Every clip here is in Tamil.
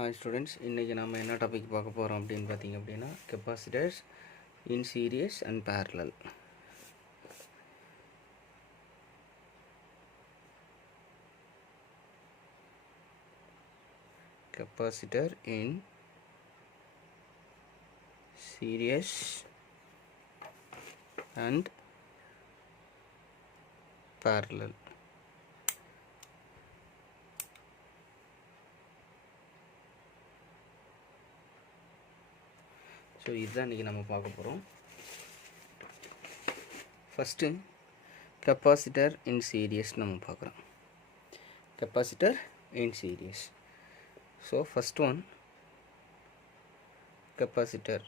Hi students, இன்னைக்கு நாம என்ன டாபிக் பார்க்க போறோம் அப்படினு பாத்தீங்க அப்படினா capacitors in series and parallel. Capacitor in series and parallel. So இதுதான் இன்னைக்கு நம்ம பார்க்க போறோம். First capacitor in series நம்ம பார்க்கறோம். Capacitor in series. So first one, capacitor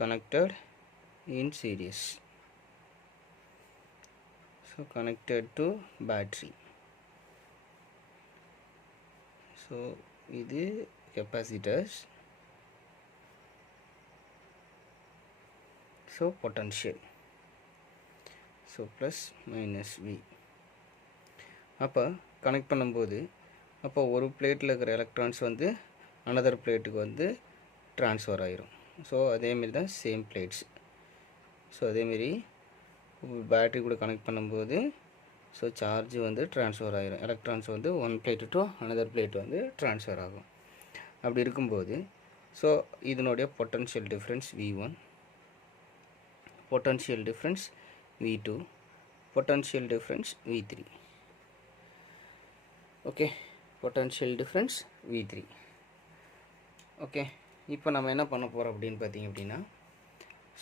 connected in series. So connected to battery. So இது capacitors. So potential. So plus minus V. அப்போ கனெக்ட் பண்ணும்போது அப்போ ஒரு பிளேட்டில் இருக்கிற எலக்ட்ரான்ஸ் வந்து அனதர் பிளேட்டுக்கு வந்து ட்ரான்ஸ்ஃபர் ஆயிரும். ஸோ அதேமாரி தான் சேம் பிளேட்ஸ். ஸோ அதேமாரி பேட்ரி கூட கனெக்ட் பண்ணும்போது ஸோ சார்ஜ் வந்து ட்ரான்ஸ்ஃபர் ஆயிரும். எலக்ட்ரான்ஸ் வந்து one plate to another plate வந்து ட்ரான்ஸ்ஃபர் ஆகும். அப்படி இருக்கும்போது ஸோ இதனுடைய potential difference V1, potential difference V2, potential difference V3. Okay, potential difference V3. Okay, இப்போ நம்ம என்ன பண்ண போறோம் அப்படினு பாத்தீங்க அப்படினா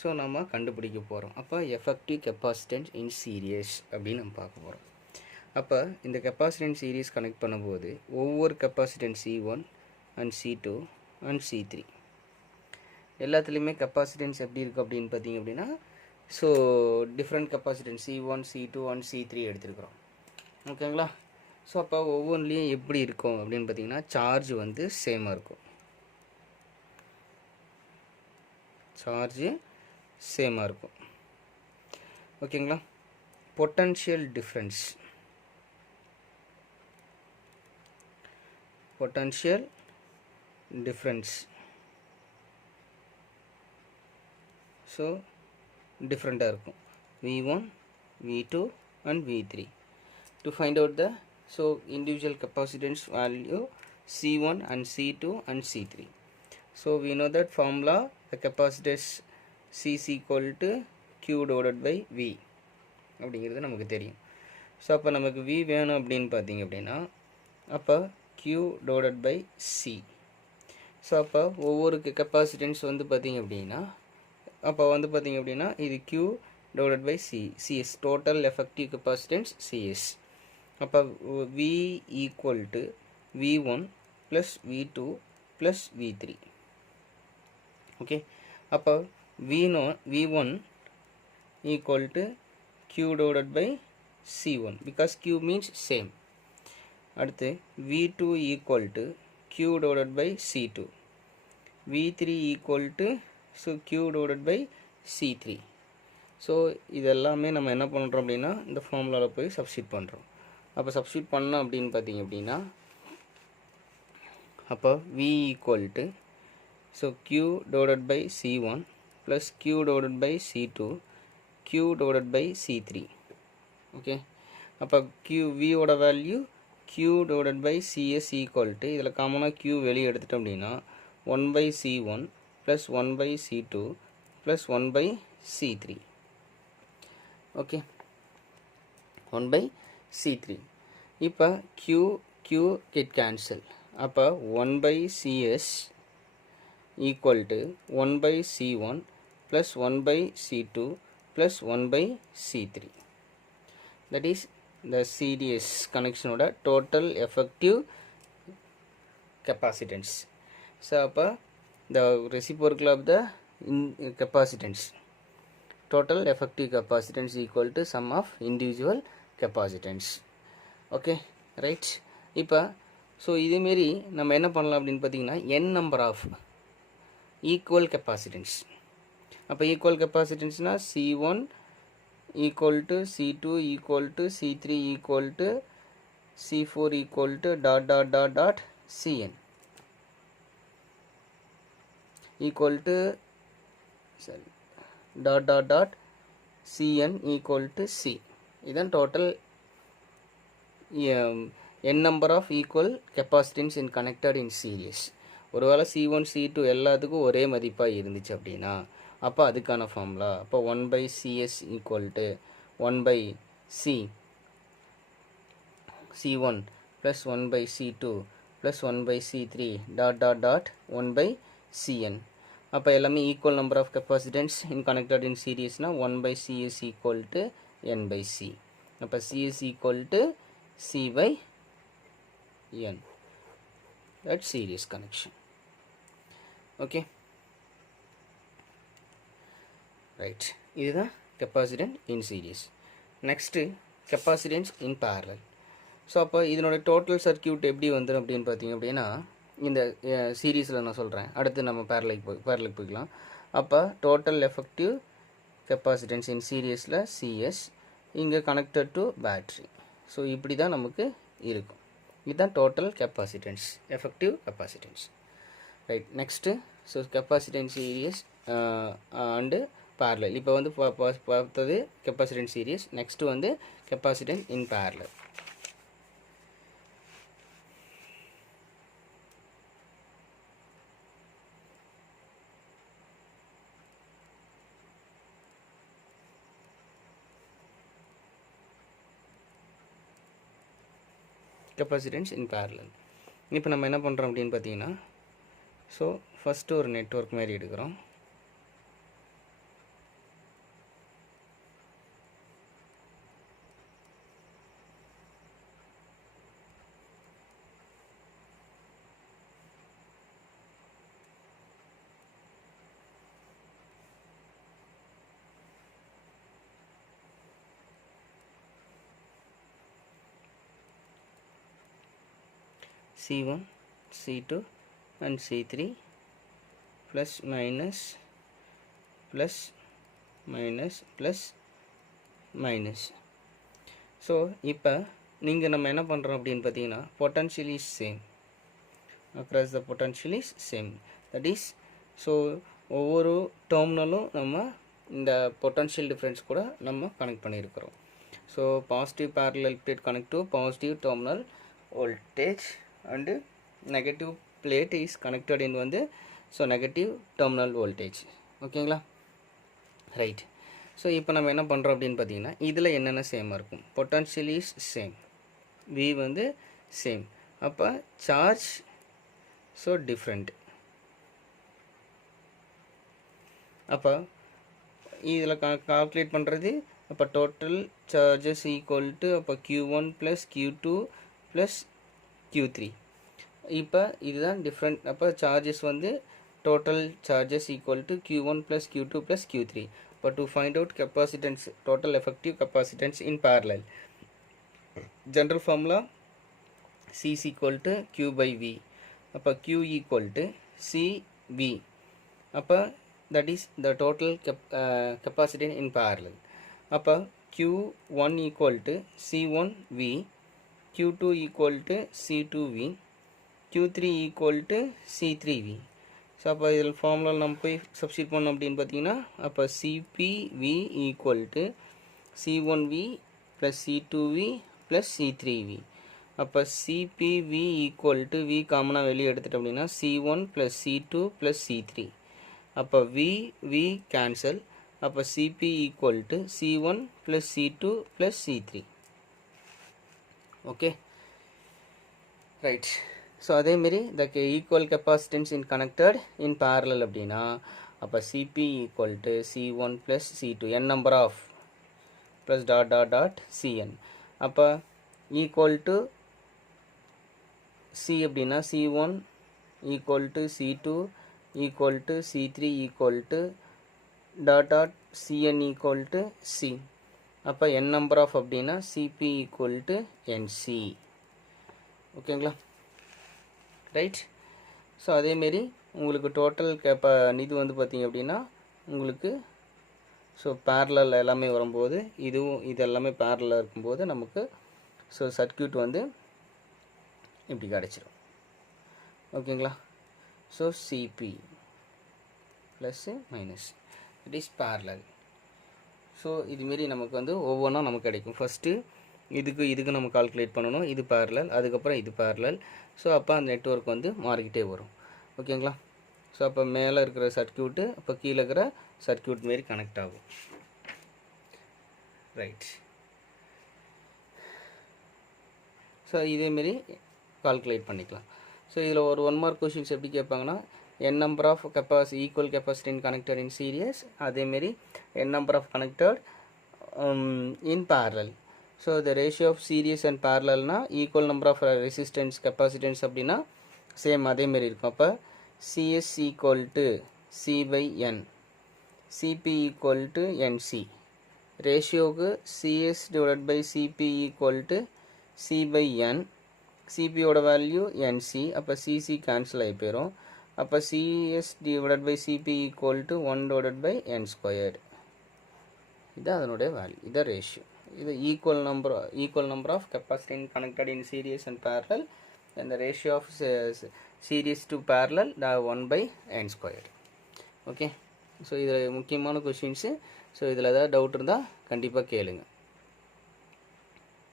சோ நாம கண்டுபிடிக்க போறோம். அப்ப effective capacitance in series அப்படி நம்ம பார்க்க போறோம். அப்ப இந்த capacitance series கனெக்ட் பண்ணும்போது ஒவ்வொரு capacitance C1 and C2 and C3 எல்லாத்துலயுமே capacitance எப்படி இருக்கு அப்படினு பாத்தீங்க அப்படினா so different capacitance C1, C2 and C3 எடுத்துருக்குறோம். ஓகேங்களா? ஸோ அப்போ ஒவ்வொன்றிலையும் எப்படி இருக்கும் அப்படின்னு பார்த்தீங்கன்னா சார்ஜ் வந்து சேமாக இருக்கும். சார்ஜு சேமாக இருக்கும். ஓகேங்களா? பொட்டன்ஷியல் டிஃப்ரென்ஸ் ஸோ different இருக்கும். V1, V2 and V3. To find out the individual capacitance value C1 and C2 and C3. So we know that formula, the capacitance C is equal to Q divided by V அப்படிங்கிறது நமக்கு தெரியும். ஸோ அப்போ நமக்கு V வேணும் அப்படின்னு பார்த்தீங்க அப்படின்னா அப்போ Q divided by C. So அப்போ ஒவ்வொரு கெப்பாசிட்டன்ஸ் வந்து பார்த்தீங்க அப்படின்னா அப்போ வந்து பார்த்தீங்க அப்படின்னா இது Q divided by CS total effective capacitance CS. அப்போ V equal to V1 plus V2 plus V3. Okay, அப்போ V1 equal to Q divided by C1 because Q means same. அடுத்து V2 equal to Q divided by C2. V3 equal to so Q divided by C3. So இதெல்லாமே நம்ம என்ன பண்ணுறோம் அப்படின்னா இந்த ஃபார்முலாவில் போய் சப்ஸ்டியூட் பண்ணுறோம். அப்போ சப்ஸ்டியூட் பண்ணோம் அப்படின்னு பார்த்தீங்க அப்படின்னா அப்போ V equal to so Q divided by C1 plus Q divided by C2 Q divided by C3. Okay, அப்போ Vயோட value Q divided by CS equal to இதில் காமனாக Q வெளியே எடுத்துட்டோம் அப்படின்னா 1 by C1 plus 1 by C2 plus 1 by C3. Okay, 1 by C3. இப்போ Q get cancel. அப்போ 1 by CS equal to 1 by C1 plus 1 by C2 plus 1 by C3. That is the series connection oda total effective capacitance. So அப்போ the reciprocal of the capacitance, total effective capacitance equal to sum of individual capacitance. Okay, right? இப்போ ஸோ இதேமாரி நம்ம என்ன பண்ணலாம் அப்படின்னு பார்த்தீங்கன்னா n number of equal capacitance. அப்போ equal capacitancனா C1 equal to C2 equal to C3 equal to C4 equal to dot Cn equal to dot Cn equal to C. இதுதான் total n number of equal capacitance in connected in series. ஒருவேளை C1 C2 எல்லாத்துக்கும் ஒரே மதிப்பாக இருந்துச்சு அப்படின்னா அப்போ அதுக்கான ஃபார்முலா அப்போ 1/Cs equal to 1/C1 plus 1/C2 plus 1/C3 dot 1/Cn. அப்போ எல்லாமே equal number of capacitance in connected in series na 1/Cs equal to n/C. அப்போ Cs equal to C/n. That's series connection. Okay. Right. இதுதான் capacitance in series. Next capacitance in parallel. So அப்போ இதனோட டோட்டல் சர்க்கியூட் எப்படி வந்துடும் அப்படின்னு பார்த்தீங்க அப்படின்னா இந்த சீரீஸில் நான் சொல்கிறேன். அடுத்து நம்ம பேரலுக்கு போய்க்கலாம். அப்போ டோட்டல் எஃபெக்டிவ் கெப்பாசிட்டன்ஸ் இன் சீரீஸில் சிஎஸ் இங்கே கனெக்டட் டு பேட்ரி. ஸோ இப்படி தான் நமக்கு இருக்கும். இதுதான் total capacitance, effective capacitance. Right. Next so capacitance series and parallel. இப்போ வந்து பார்த்தது கெப்பாசிட்டன்ஸ் சீரியஸ். நெக்ஸ்ட்டு வந்து capacitance in parallel. Capacitance in parallel. இப்போ நம்ம என்ன பண்ணுறோம் அப்படின்னு பார்த்தீங்கன்னா ஸோ ஃபஸ்ட்டு ஒரு நெட்வொர்க் மாதிரி எடுக்கிறோம். C1, C2 and C3 plus minus plus minus plus minus. So இப்போ நீங்கள் நம்ம என்ன பண்ணுறோம் அப்படின்னு பார்த்தீங்கன்னா potential is same across the potential is same. that is so ஒவ்வொரு டெர்மினலும் நம்ம இந்த potential difference கூட நம்ம கனெக்ட் பண்ணியிருக்கிறோம். So positive parallel plate connect to positive terminal voltage and negative plate is connected in வந்து ஸோ நெகட்டிவ் டெர்மினல் வோல்டேஜ். ஓகேங்களா? ரைட். ஸோ இப்போ நம்ம என்ன பண்ணுறோம் அப்படின்னு பார்த்தீங்கன்னா இதில் என்னென்ன சேமாக இருக்கும்? பொட்டன்ஷியல் இஸ் சேம், வி வந்து சேம். அப்போ சார்ஜ் ஸோ டிஃப்ரெண்ட். அப்போ இதில் கால்குலேட் பண்ணுறது அப்போ டோட்டல் சார்ஜஸ் ஈக்குவல் டு அப்போ Q1 plus Q2 plus Q3. இப்போ இதுதான் டிஃப்ரெண்ட். அப்போ சார்ஜஸ் வந்து total charges equal to Q1 plus Q2 plus Q3. இப்போ to find out capacitance total effective capacitance in parallel general formula C is equal to Q by V. அப்போ Q equal to CV. அப்போ that is the total capacitance in parallel. அப்போ Q1 equal to C1V, Q2 equal to C2V, Q3 equal to C3V. So அப்போ இதில் ஃபார்முலாவில் நம்ம போய் சப்ஸ்டிட் பண்ணோம் அப்படின்னு பார்த்தீங்கன்னா அப்போ CPV equal to C1V plus C2V plus C3V. அப்போ CPV equal to V காமனாக வெளியே எடுத்துட்டோம் அப்படின்னா C1 plus C2 plus C3. அப்போ V கேன்சல். அப்போ CP equal to C1 plus C2 plus C3. Okay, right. So அதேமாரி the equal capacitance in connected in parallel அப்படின்னா அப்போ CP equal to C1 plus C2 n number of plus dot Cn. அப்போ equal to C அப்படின்னா C1 equal to C2 equal to C3 equal to dot Cn equal to C. அப்போ n number of அப்படின்னா CP equal to NC. ஓகேங்களா? ரைட். ஸோ அதேமாரி உங்களுக்கு டோட்டல் இது வந்து பார்த்திங்க அப்படின்னா உங்களுக்கு ஸோ பேரலல் எல்லாமே வரும்போது இது எல்லாமே பேரலாக இருக்கும்போது நமக்கு ஸோ சர்க்யூட் வந்து இப்படி கிடச்சிரும். ஓகேங்களா. So C P plus minus it is parallel. So இதுமாரி நமக்கு வந்து ஒவ்வொன்றா நமக்கு கிடைக்கும். ஃபஸ்ட்டு இதுக்கு நம்ம கால்குலேட் பண்ணணும், இது parallel, அதுக்கப்புறம் இது parallel. ஸோ அப்போ அந்த நெட்வொர்க் வந்து மாறிக்கிட்டே வரும். ஓகேங்களா. ஸோ அப்போ மேலே இருக்கிற சர்க்யூட்டு அப்போ கீழே இருக்கிற சர்க்யூட் மாரி கனெக்ட் ஆகும். ரைட். ஸோ இதேமாரி கால்குலேட் பண்ணிக்கலாம். ஸோ இதில் ஒரு 1 மார்க் கொஷின்ஸ் எப்படி கேட்பாங்கன்னா, n number of equal capacitor connected in series, அதேமாரி n number of connected in parallel. So the ratio of series and parallelனா equal number of resistance capacitance அப்படின்னா சேம் அதேமாரி இருக்கும். அப்போ CS equal to C by N, CP equal to NC. ரேஷியோவுக்கு CS divided by CP equal to C by N, CP ஓட வேல்யூ NC, அப்போ CC கேன்சல் ஆகி போயிடும். அப்போ CS divided by CP equal to 1 divided by N squared. இது அதனுடைய வேல்யூ, இது ரேஷியோ. இது equal number of capacity connected in series and parallel, and the ratio of series to parallel 1 by N squared. Okay. So இதில் முக்கியமான கொஷின்ஸு. ஸோ இதில் ஏதாவது டவுட் இருந்தால் கண்டிப்பாக கேளுங்க.